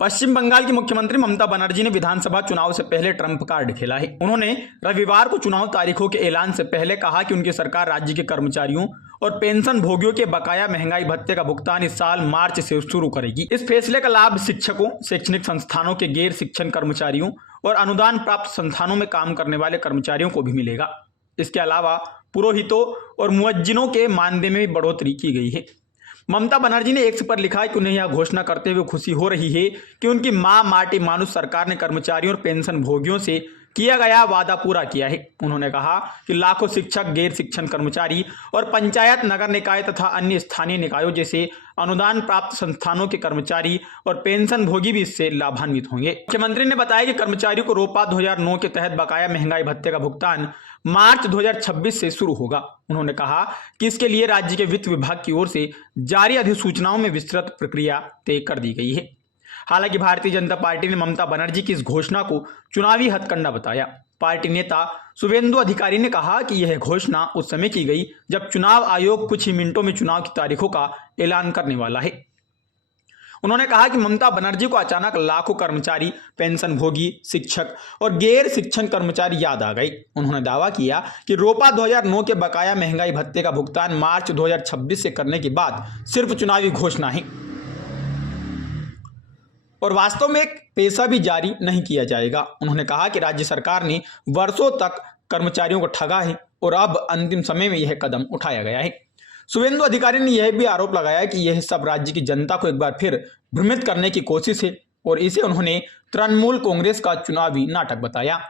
पश्चिम बंगाल की मुख्यमंत्री ममता बनर्जी ने विधानसभा चुनाव से पहले ट्रंप कार्ड खेला है। उन्होंने रविवार को चुनाव तारीखों के ऐलान से पहले कहा कि उनकी सरकार राज्य के कर्मचारियों और पेंशन भोगियों के बकाया महंगाई भत्ते का भुगतान इस साल मार्च से शुरू करेगी। इस फैसले का लाभ शिक्षकों, शैक्षणिक संस्थानों के गैर शिक्षण कर्मचारियों और अनुदान प्राप्त संस्थानों में काम करने वाले कर्मचारियों को भी मिलेगा। इसके अलावा पुरोहितों और मुअज्जिनों के मानदेय में भी बढ़ोतरी की गई है। ममता बनर्जी ने एक्स पर लिखा है कि उन्हें यह घोषणा करते हुए खुशी हो रही है कि उनकी मां माटी मानुष सरकार ने कर्मचारियों और पेंशन भोगियों से किया गया वादा पूरा किया है। उन्होंने कहा कि लाखों शिक्षक, गैर शिक्षण कर्मचारी और पंचायत, नगर निकाय तथा अन्य स्थानीय निकायों जैसे अनुदान प्राप्त संस्थानों के कर्मचारी और पेंशन भोगी भी इससे लाभान्वित होंगे। मुख्यमंत्री ने बताया कि कर्मचारियों को रोपा 2009 के तहत बकाया महंगाई भत्ते का भुगतान मार्च 2026 से शुरू होगा। उन्होंने कहा कि इसके लिए राज्य के वित्त विभाग की ओर से जारी अधिसूचनाओं में विस्तृत प्रक्रिया तय कर दी गई है। हालांकि भारतीय जनता पार्टी ने ममता बनर्जी की इस घोषणा को चुनावी हथकंडा बताया। पार्टी नेता शुभेंदु अधिकारी ने कहा कि यह घोषणा उस समय की गई जब चुनाव आयोग कुछ ही मिनटों में चुनाव की तारीखों का ऐलान करने वाला है। उन्होंने कहा कि ममता बनर्जी को अचानक लाखों कर्मचारी, पेंशन भोगी, शिक्षक और गैर शिक्षण कर्मचारी याद आ गए। उन्होंने दावा किया कि रोपा 2009 के बकाया महंगाई भत्ते का भुगतान मार्च 2026 से करने के बाद सिर्फ चुनावी घोषणा है और वास्तव में एक पैसा भी जारी नहीं किया जाएगा। उन्होंने कहा कि राज्य सरकार ने वर्षों तक कर्मचारियों को ठगा है और अब अंतिम समय में यह कदम उठाया गया है। शुभेंदु अधिकारी ने यह भी आरोप लगाया कि यह सब राज्य की जनता को एक बार फिर भ्रमित करने की कोशिश है और इसे उन्होंने तृणमूल कांग्रेस का चुनावी नाटक बताया।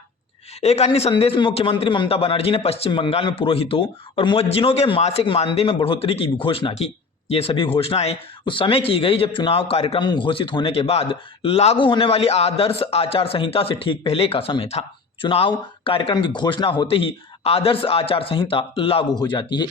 एक अन्य संदेश में मुख्यमंत्री ममता बनर्जी ने पश्चिम बंगाल में पुरोहितों और मुअज्जिनों के मासिक मानदेय में बढ़ोतरी की घोषणा की। ये सभी घोषणाएं उस समय की गई जब चुनाव कार्यक्रम घोषित होने के बाद लागू होने वाली आदर्श आचार संहिता से ठीक पहले का समय था। चुनाव कार्यक्रम की घोषणा होते ही आदर्श आचार संहिता लागू हो जाती है।